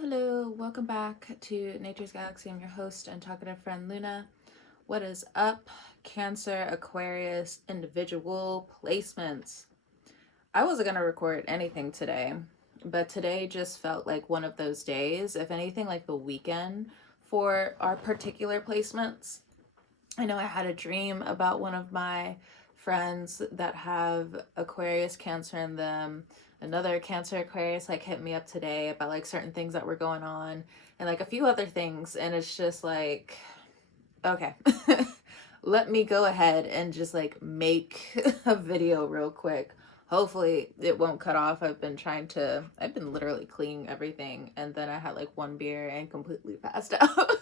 Hello, welcome back to Nature's Galaxy. I'm your host and talkative friend Luna. What is up, Cancer, Aquarius, individual placements? I wasn't going to record anything today, but today just felt like one of those days, if anything, like the weekend for our particular placements. I know I had a dream about one of my friends that have Aquarius, Cancer in them. Another Cancer Aquarius like hit me up today about like certain things that were going on and like a few other things, and it's just like, okay. Let me go ahead and just like make a video real quick. Hopefully it won't cut off. I've been literally cleaning everything, and then I had like one beer and completely passed out.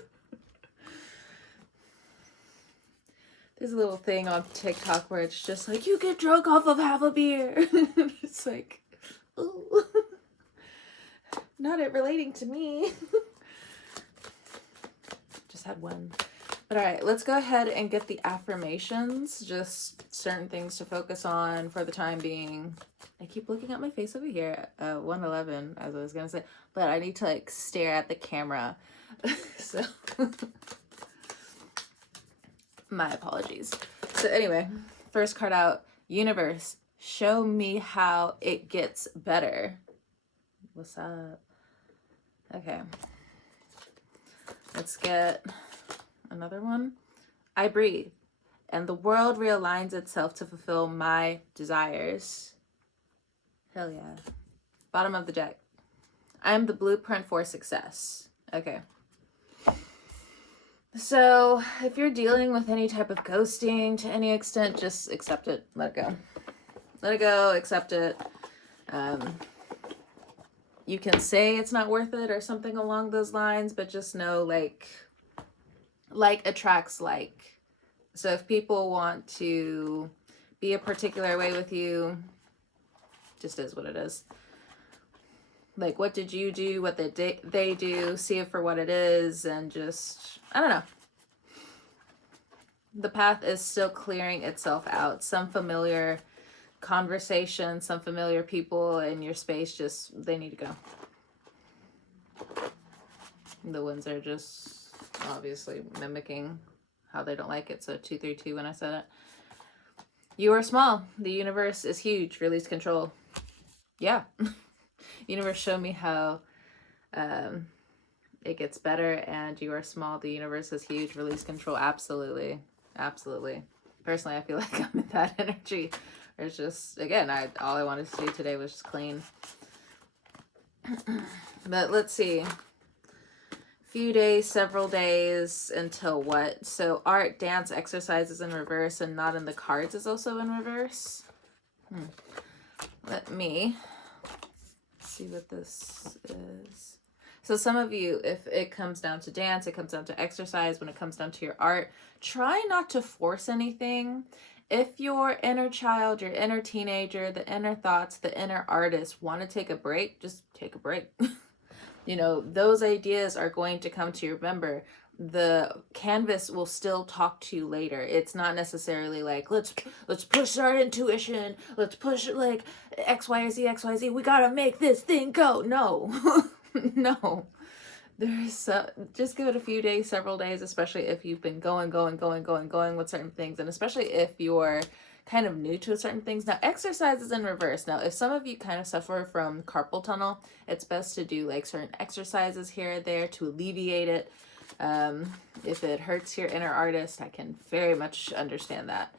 There's a little thing on TikTok where it's just like, you get drunk off of half a beer. It's like, ooh. Not it relating to me. Just had one. But all right, let's go ahead and get the affirmations. Just certain things to focus on for the time being. I keep looking at my face over here. 111, as I was going to say. But I need to like stare at the camera. So... my apologies. So anyway, first card out, Universe, show me how it gets better. What's up? Okay. Let's get another one. I breathe, and the world realigns itself to fulfill my desires. Hell yeah. Bottom of the deck. I am the blueprint for success. Okay. So if you're dealing with any type of ghosting to any extent, just accept it. Let it go. Let it go. Accept it. You can say it's not worth it or something along those lines, but just know like attracts like. So if people want to be a particular way with you, just is what it is. Like, what did you do? What they do? See it for what it is, and just, I don't know. The path is still clearing itself out. Some familiar conversation, some familiar people in your space, just, they need to go. The ones are just obviously mimicking how they don't like it. So 232 when I said it. You are small. The universe is huge. Release control. Yeah. Universe, show me how it gets better, and you are small. The universe is huge. Release control. Absolutely. Absolutely. Personally, I feel like I'm in that energy. It's just, again, all I wanted to do today was just clean. But let's see. Few days, several days until what? So art, dance, exercises in reverse, and not in the cards is also in reverse. Let me see what this is. So some of you, if it comes down to dance, it comes down to exercise, when it comes down to your art, try not to force anything. If your inner child, your inner teenager, the inner thoughts, the inner artist want to take a break, just take a break. You know, those ideas are going to come to you. Remember, the canvas will still talk to you later. It's not necessarily like, let's push our intuition, let's push like XYZ, we gotta make this thing go. No. No. Just give it a few days, several days, especially if you've been going with certain things, and especially if you're kind of new to certain things. Now, exercise is in reverse. Now, if some of you kind of suffer from carpal tunnel, it's best to do like certain exercises here or there to alleviate it. If it hurts your inner artist, I can very much understand that.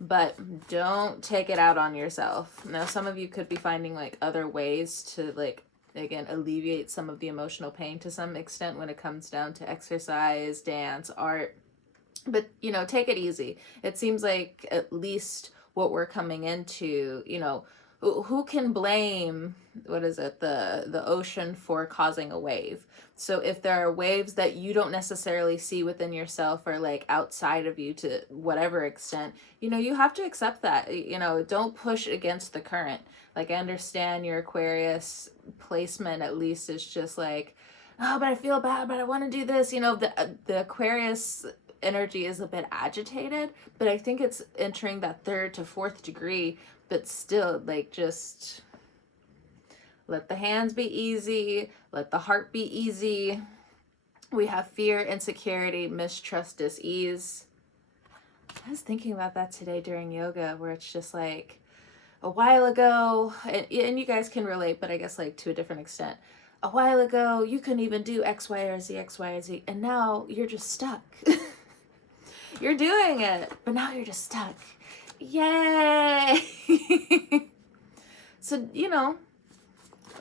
But don't take it out on yourself. Now, some of you could be finding like other ways to like, again, alleviate some of the emotional pain to some extent when it comes down to exercise, dance, art. But, you know, take it easy. It seems like at least what we're coming into, you know, who can blame, what is it, the ocean for causing a wave? So if there are waves that you don't necessarily see within yourself or like outside of you to whatever extent, you know, you have to accept that. You know, don't push against the current. Like, I understand your Aquarius placement at least is just like, oh, but I feel bad, but I want to do this. You know, the Aquarius energy is a bit agitated, but I think it's entering that 3rd to 4th degree, but still, like, just let the hands be easy, let the heart be easy. We have fear, insecurity, mistrust, dis-ease. I was thinking about that today during yoga, where it's just like a while ago, and you guys can relate, but I guess like to a different extent. A while ago, you couldn't even do X, Y, or Z, X, Y, or Z, and now you're just stuck. You're doing it, but now you're just stuck. Yay! So, you know,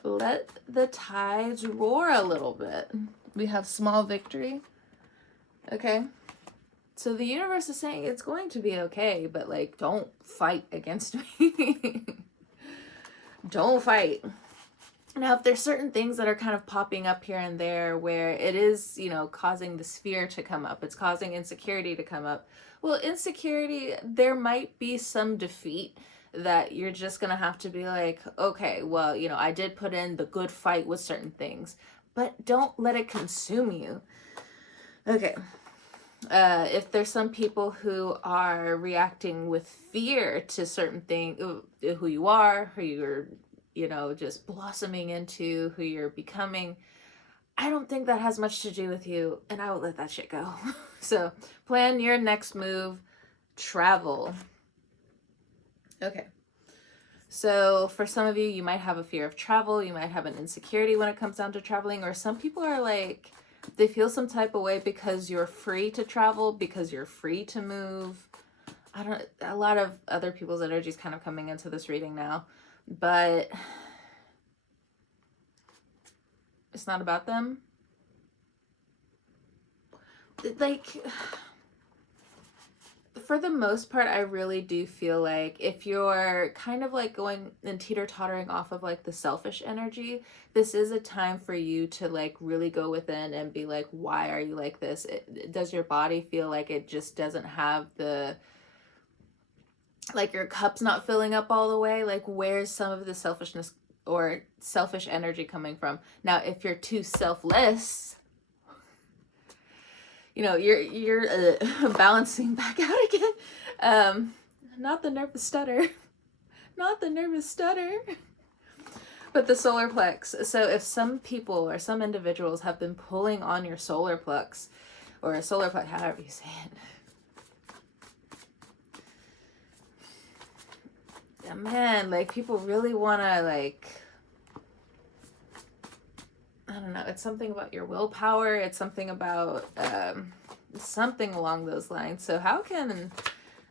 let the tides roar a little bit. We have small victory. Okay. So the universe is saying it's going to be okay, but like, don't fight against me. Don't fight. Now, if there's certain things that are kind of popping up here and there where it is, you know, causing this fear to come up, it's causing insecurity to come up. Well, insecurity, there might be some defeat that you're just going to have to be like, okay, well, you know, I did put in the good fight with certain things, but don't let it consume you. Okay. If there's some people who are reacting with fear to certain things, who you are, who you're, you know, just blossoming into, who you're becoming, I don't think that has much to do with you, and I will let that shit go. So plan your next move, travel. Okay. So for some of you, you might have a fear of travel. You might have an insecurity when it comes down to traveling, or some people are like, they feel some type of way because you're free to travel, because you're free to move. A lot of other people's energy is kind of coming into this reading now, but it's not about them. Like, for the most part, I really do feel like if you're kind of like going and teeter-tottering off of like the selfish energy, this is a time for you to like really go within and be like, why are you like this? Does your body feel like it just doesn't have the, like your cup's not filling up all the way? Like, where's some of the selfishness or selfish energy coming from? Now, if you're too selfless, you know, you're balancing back out again. Not the nervous stutter. Not the nervous stutter. But the solar plex. So if some people or some individuals have been pulling on your solar plex, or a solar plex, however you say it. Yeah, man, like people really want to like, I don't know, it's something about your willpower, it's something about something along those lines. So how can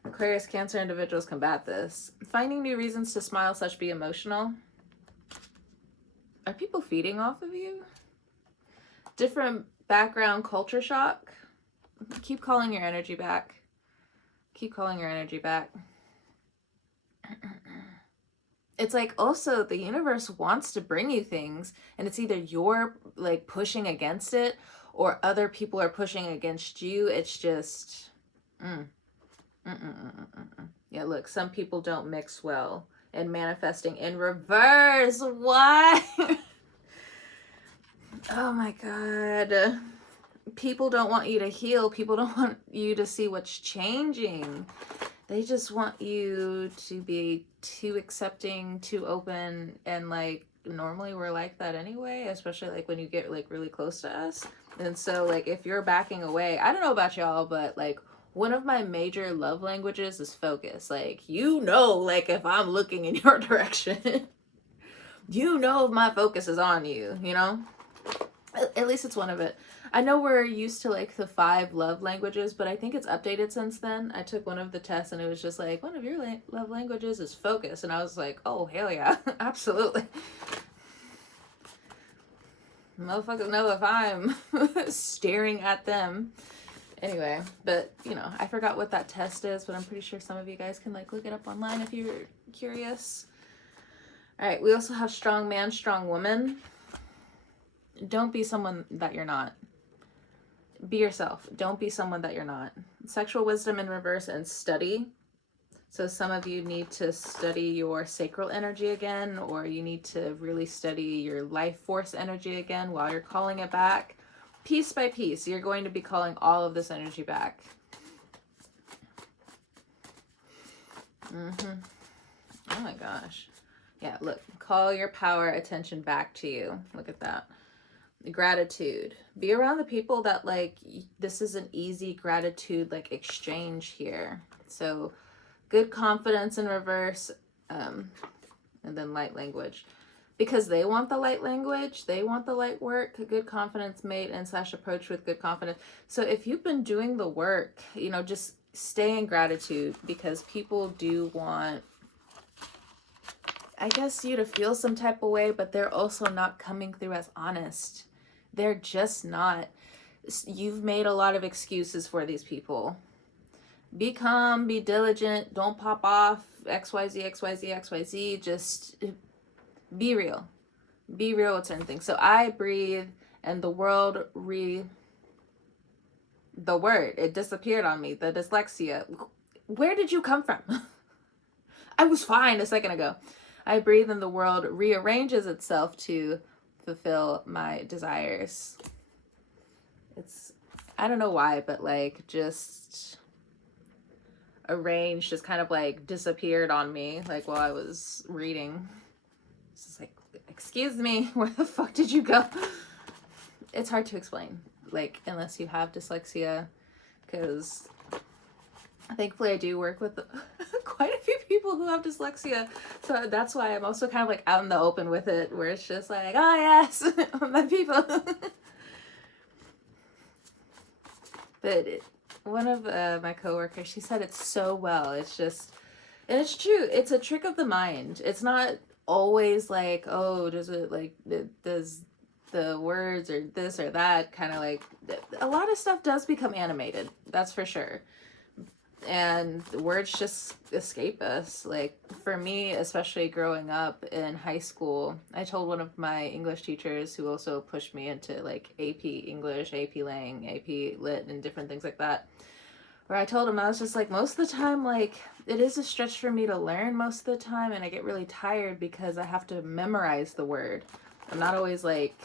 Aquarius, Cancer individuals combat this? Finding new reasons to smile / be emotional. Are people feeding off of you? Different background culture shock. Keep calling your energy back. Keep calling your energy back. It's like also the universe wants to bring you things, and it's either you're like pushing against it or other people are pushing against you. It's just yeah, look, some people don't mix well, and manifesting in reverse. What? Oh my god. People don't want you to heal. People don't want you to see what's changing. They just want you to be too accepting, too open, and like normally we're like that anyway, especially like when you get like really close to us. And so like if you're backing away, I don't know about y'all, but like one of my major love languages is focus. Like, you know, like if I'm looking in your direction, you know my focus is on you, you know? At least it's one of it. I know we're used to like the 5 love languages, but I think it's updated since then. I took one of the tests and it was just like, one of your love languages is focus. And I was like, oh, hell yeah, absolutely. Motherfuckers know if I'm staring at them. Anyway, but you know, I forgot what that test is, but I'm pretty sure some of you guys can like look it up online if you're curious. All right, we also have strong man, strong woman. Don't be someone that you're not. Be yourself. Don't be someone that you're not. Sexual wisdom in reverse and study. So some of you need to study your sacral energy again, or you need to really study your life force energy again while you're calling it back. Piece by piece, you're going to be calling all of this energy back. Oh my gosh. Yeah, look, call your power attention back to you. Look at that. gratitude. Be around the people that like, this is an easy gratitude like exchange here. So good confidence in reverse, and then light language. Because they want the light language, they want the light work, good confidence mate and slash approach with good confidence. So if you've been doing the work, you know, just stay in gratitude, because people do want, I guess, you to feel some type of way, but they're also not coming through as honest. They're just not. You've made a lot of excuses for these people. Be calm, be diligent, don't pop off, XYZ, XYZ, XYZ, just be real. Be real with certain things. So I breathe and the world the word, it disappeared on me. The dyslexia. Where did you come from? I was fine a second ago. I breathe and the world rearranges itself to fulfill my desires. It's, I don't know why, but like just arrange just kind of like disappeared on me like while I was reading. It's just like, excuse me, where the fuck did you go? It's hard to explain, like, unless you have dyslexia, because thankfully I do work with quite a few people who have dyslexia, so that's why I'm also kind of like out in the open with it, where it's just like, oh yes, my people. But one of my coworkers, she said it so well. It's just, and it's true, it's a trick of the mind. It's not always like, oh, does it like, does the words or this or that kind of like, a lot of stuff does become animated, that's for sure, and words just escape us. Like for me, especially growing up in high school, I told one of my English teachers, who also pushed me into like AP English, AP Lang, AP Lit, and different things like that, where I told him, I was just like, most of the time, like, it is a stretch for me to learn most of the time, and I get really tired because I have to memorize the word. I'm not always like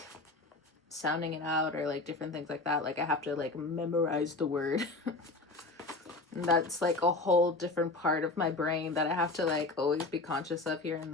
sounding it out or like different things like that. Like I have to like memorize the word. And that's like a whole different part of my brain that I have to like always be conscious of here and there.